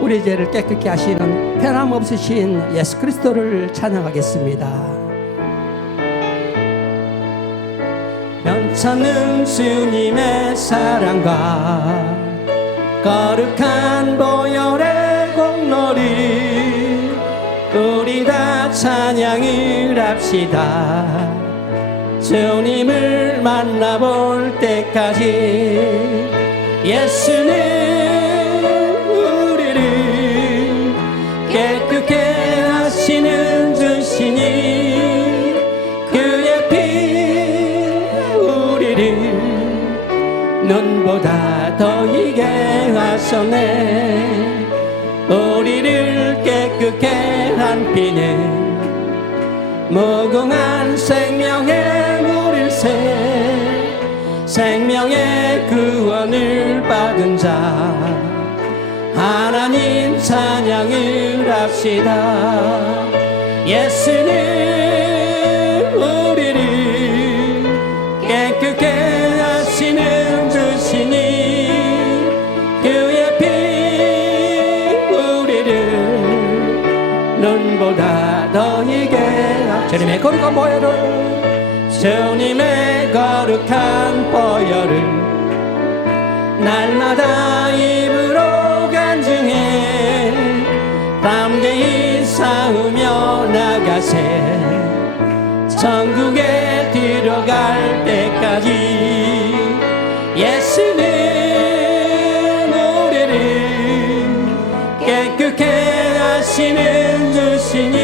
우리 죄를 깨끗게 하시는 변함없으신 예수 그리스도를 찬양하겠습니다. 변찮는 주님의 사랑과 거룩한 보혈의 공로를 우리 다 찬양을 합시다. 주님을 만나볼 때까지 예수 하셨네 우리를 깨끗게 한 피는 무궁한 생명의 물일새 생명의 구원을 받은 자 하나님 찬양을 합시다. 예수는 거룩한 보혈을 주님의 거룩한 보혈을 날마다 입으로 간증해. 담대히 싸우며 나가세. 천국에 들어갈 때까지 예수는 우리를 깨끗게 하시는 주시니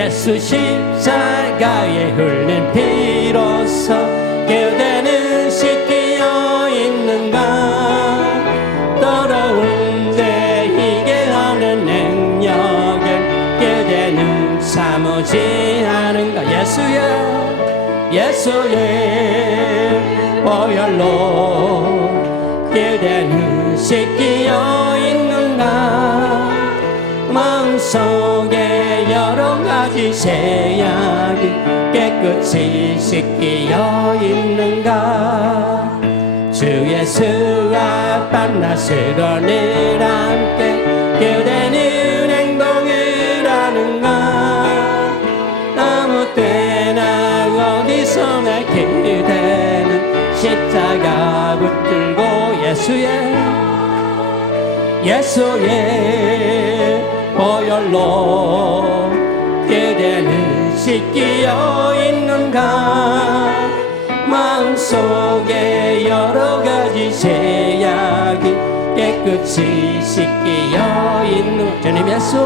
예수 십자가에 흘린 피로서 그대는 씻기어 있는가? 더러운 데 희게 하는 능력을 그대는 사무지 않은가? 예수의 예수의 보혈로 세약이 깨끗이 씻기어 있는가? 주 예수 앞 만나시러 늘 함께 그대는 행동을 하는가? 아무 때나 어디서나 그대는 십자가 붙들고 예수의 예수의 보혈로 그대는 씻기어 있는가? 마음속에 여러 가지 세약이 깨끗이 씻기어 있는 주님 예수.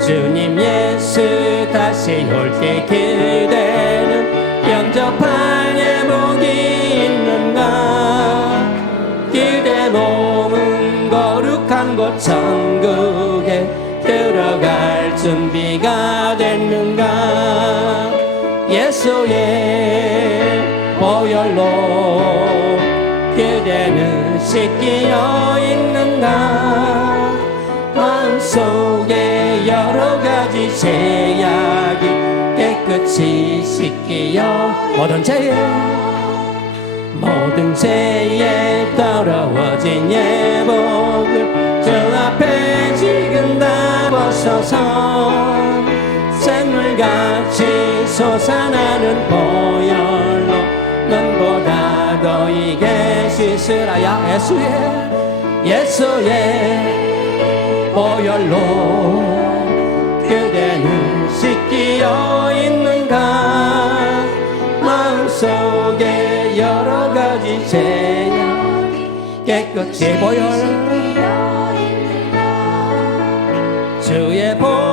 주님 예수 다시 올 때 그대는 영접할 예복이 있는가? 그대 몸은 거룩한 곳 천국에 들어갈 준비가 예수의 보혈로 그대는 씻기어 있는가? 마음속에 여러 가지 세약이 깨끗이 씻기어 모든 죄에 모든 죄에 더러워진 예복을 주 앞에 지금 다 벗어서 솟아나는 보혈로 눈보다 더 이게 씻으라야 예수의 예수의 보혈로 그대는 씻기어 있는가? 마음속에 여러 가지 죄야 깨끗이 보혈. 주의 보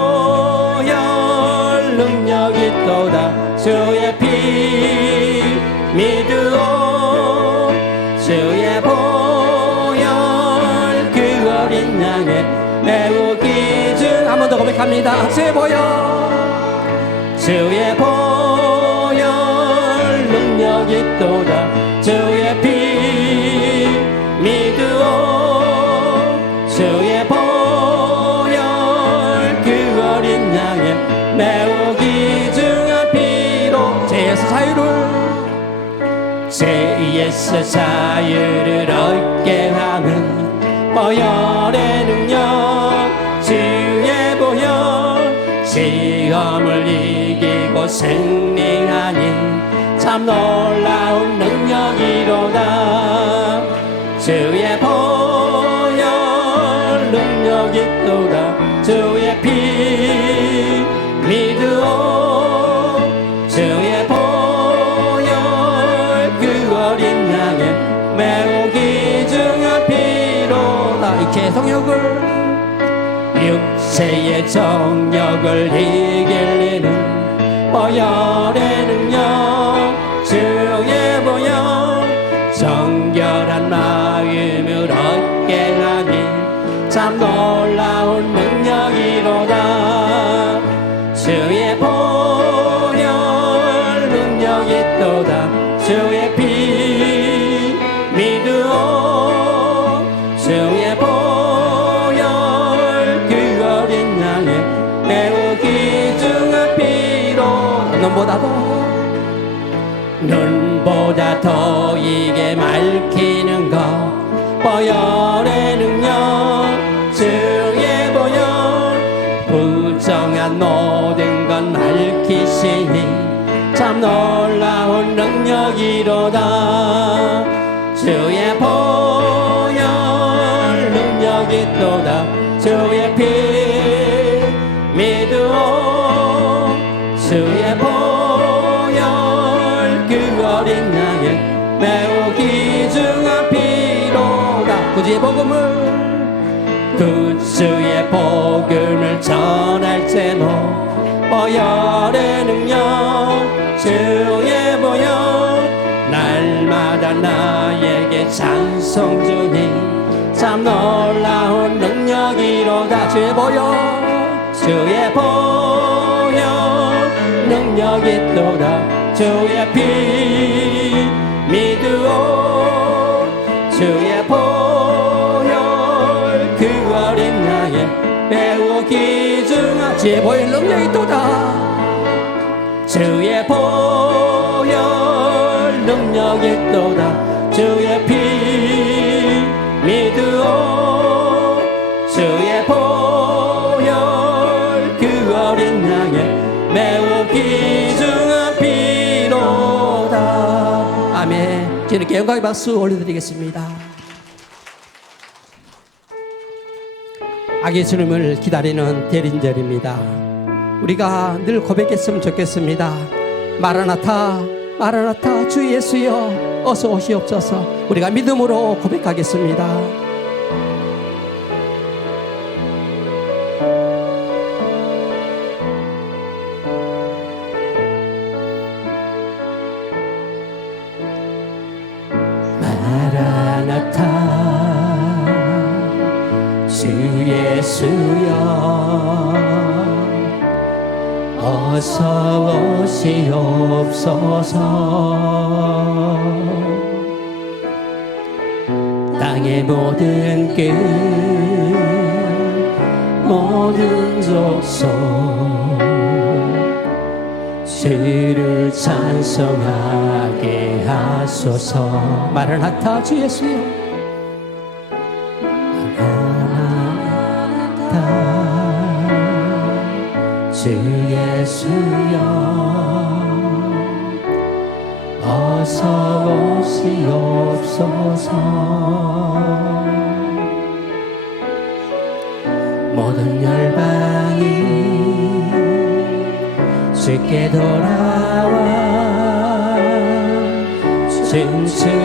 고백합니다. 주의 보혈 주의 보혈 능력이 또다. 주의 피 믿으오. 주의 보혈 그 어린 양의 매우 귀중한 피로. 죄에서 자유를. 죄에서 자유를 얻게 하는 보혈 시험을 이기고 승리하니 참 놀라운 능력이로다. 주의 보 육체의 정력을 이길리는 보혈의 능력? 주의 보혈 정결한 마음을 얻게 하니 참 놀라운 능력이로다. 주의 보혈 능력이 또다. 주의 피 믿으오. 주의 보 눈보다도 눈보다 더 이게 맑히는 것. 보혈의 능력 주의 보혈 부정한 모든 건 밝히시니 참 놀라운 능력이로다. 주의 보혈 능력이 또다. 주의 복음을 전할 때도 보혈의 능력 주의 보혈. 날마다 나에게 찬송 주니 참 놀라운 능력이로다 주의 보혈 주의 보혈. 능력이 또다 주의 피 믿으오 주의 보 주의 보혈 능력이 또다. 주의 보혈 능력이 또다. 주의 피 믿으오. 주의 보혈 그 어린 양의 매우 귀중한 피로다. 아멘. 주님께 영광의 박수 올려드리겠습니다 아기 주님을 기다리는 대린절입니다. 우리가 늘 고백했으면 좋겠습니다. 마라나타 마라나타 주 예수여 어서 오시옵소서. 우리가 믿음으로 고백하겠습니다 예수여 어서 오시옵소서. 땅의 모든 끝 모든 족속 주를 찬송하게 하소서. 마라나타 주 예수여 주 예수여 어서 오시옵소서. 모든 열방이 주께 돌아와 춤추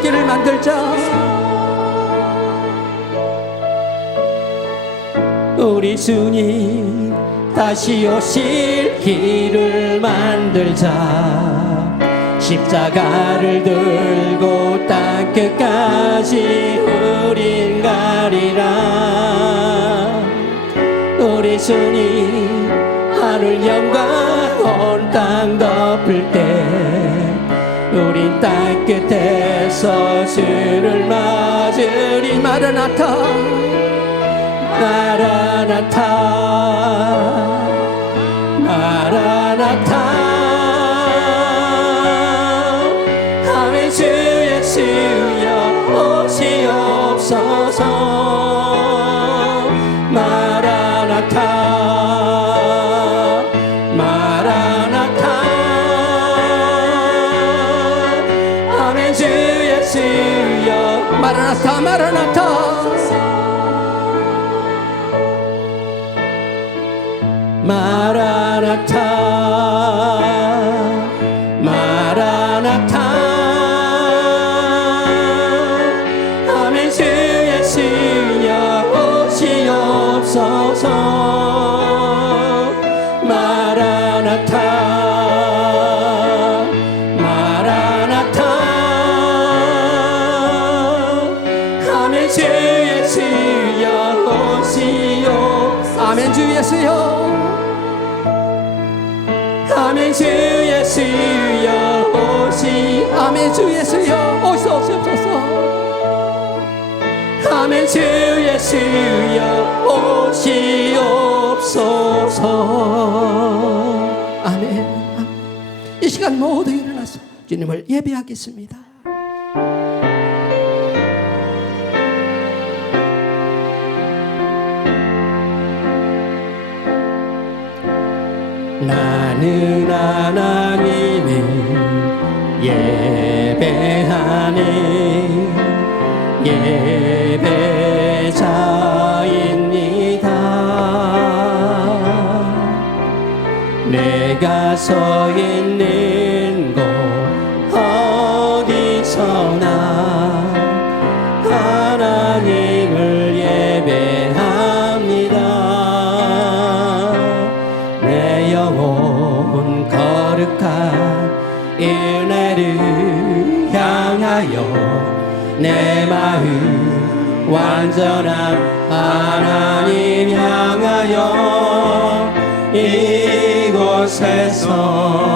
길을 만들자. 우리 주님 다시 오실 길을 만들자. 십자가를 들고 땅 끝까지 우린 가리라. 우리 주님 하늘 영광 온 땅 덮을 때 우린 땅 끝에서 주를 맞으리 마라나타. 마라나타. 마라나타. 아멘 주 예수여 오시옵소서 마라나타 마라나타. 아멘 주 예수여 오시옵소서. 마라나타 마라나타. 아멘 주 예수여 오시옵 아멘 주 예수여 아멘 주 예수여 오시. 아멘 주 예수여 오시옵소서. 아멘 주 예수여 오시옵소서. 아멘 아멘. 이 시간 모두 일어나서 주님을 예배하겠습니다 예배자입니다. 내가 서 있는 곳 어디서나 내 마음 완전한 하나님 향하여 이곳에서